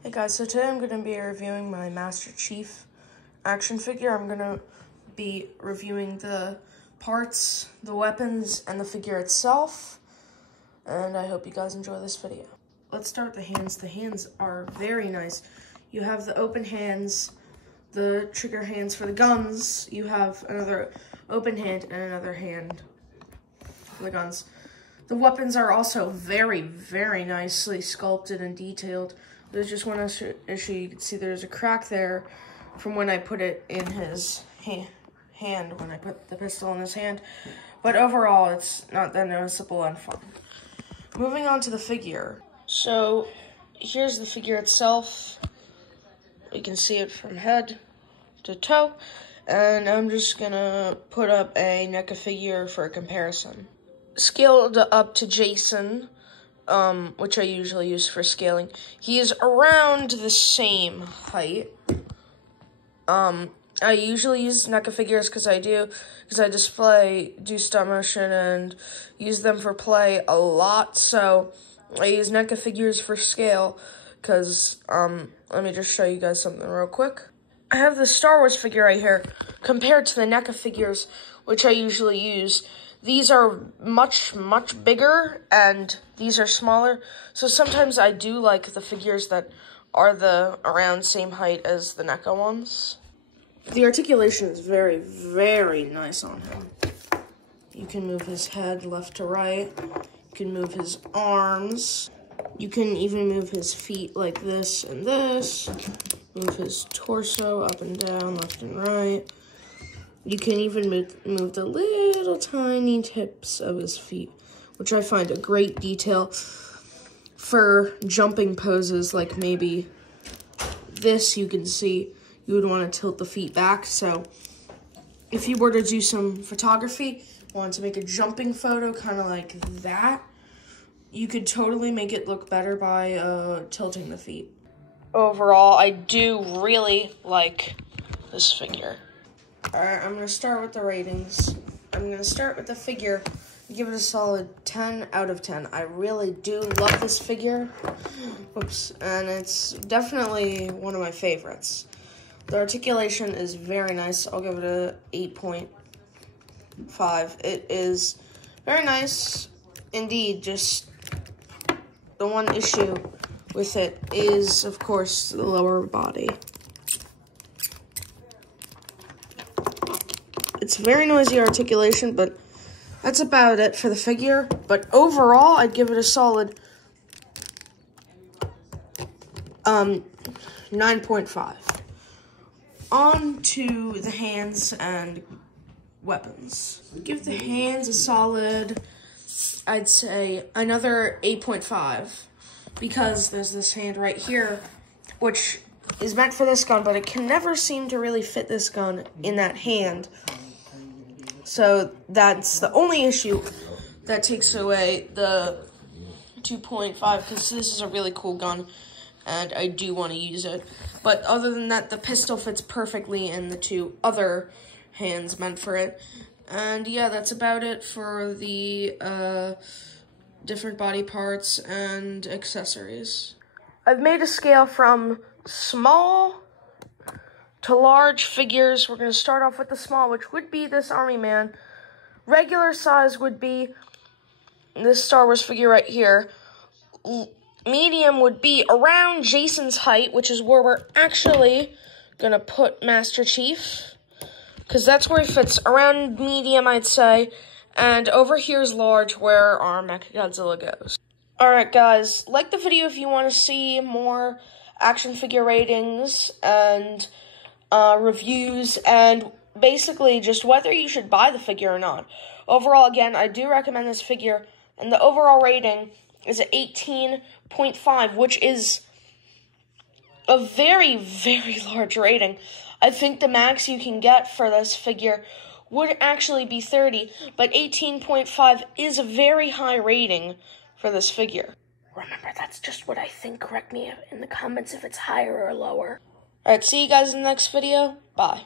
Hey guys, so today I'm going to be reviewing my Master Chief action figure. I'm going to be reviewing the parts, the weapons, and the figure itself, and I hope you guys enjoy this video. Let's start with the hands. The hands are very nice. You have the open hands, the trigger hands for the guns. You have another open hand and another hand for the guns. The weapons are also very, very nicely sculpted and detailed. There's just one issue. You can see there's a crack there from when I put it in his hand, when I put the pistol in his hand. But overall, it's not that noticeable and fun. Moving on to the figure. So, here's the figure itself. You can see it from head to toe. And I'm just gonna put up a NECA figure for a comparison. Scaled up to Jason, which I usually use for scaling. He is around the same height. I usually use NECA figures because I do stop motion and use them for play a lot. So I use NECA figures for scale because, let me just show you guys something real quick. I have the Star Wars figure right here compared to the NECA figures, which I usually use. These are much, much bigger, and these are smaller. So sometimes I do like the figures that are around same height as the NECA ones. The articulation is very, very nice on him. You can move his head left to right. You can move his arms. You can even move his feet like this and this. Move his torso up and down, left and right. You can even move the little tiny tips of his feet, which I find a great detail for jumping poses, like maybe this. You can see you would want to tilt the feet back. So if you were to do some photography, wanted to make a jumping photo kind of like that, you could totally make it look better by tilting the feet. Overall, I do really like this figure. Alright, I'm going to start with the ratings. I'm going to start with the figure and give it a solid 10 out of 10. I really do love this figure. Oops. And it's definitely one of my favorites. The articulation is very nice. I'll give it a 8.5. It is very nice indeed. Just the one issue with it is, of course, the lower body. It's very noisy articulation, but that's about it for the figure. But overall, I'd give it a solid 9.5. On to the hands and weapons. Give the hands a solid, I'd say, another 8.5. Because there's this hand right here, which is meant for this gun, but it can never seem to really fit this gun in that hand. So that's the only issue that takes away the 2.5, because this is a really cool gun, and I do want to use it. But other than that, the pistol fits perfectly in the two other hands meant for it. And yeah, that's about it for the different body parts and accessories. I've made a scale from small to large figures. We're going to start off with the small, which would be this army man. Regular size would be this Star Wars figure right here. Medium would be around Jason's height, which is where we're actually going to put Master Chief, because that's where he fits. Around medium, I'd say. And over here is large, where our Mechagodzilla goes. Alright guys, like the video if you want to see more action figure ratings and reviews, and basically just whether you should buy the figure or not. Overall, again, I do recommend this figure, and the overall rating is at 18.5, which is a very, very large rating. I think the max you can get for this figure would actually be 30, but 18.5 is a very high rating for this figure. Remember, that's just what I think. Correct me in the comments if it's higher or lower. Alright, see you guys in the next video. Bye.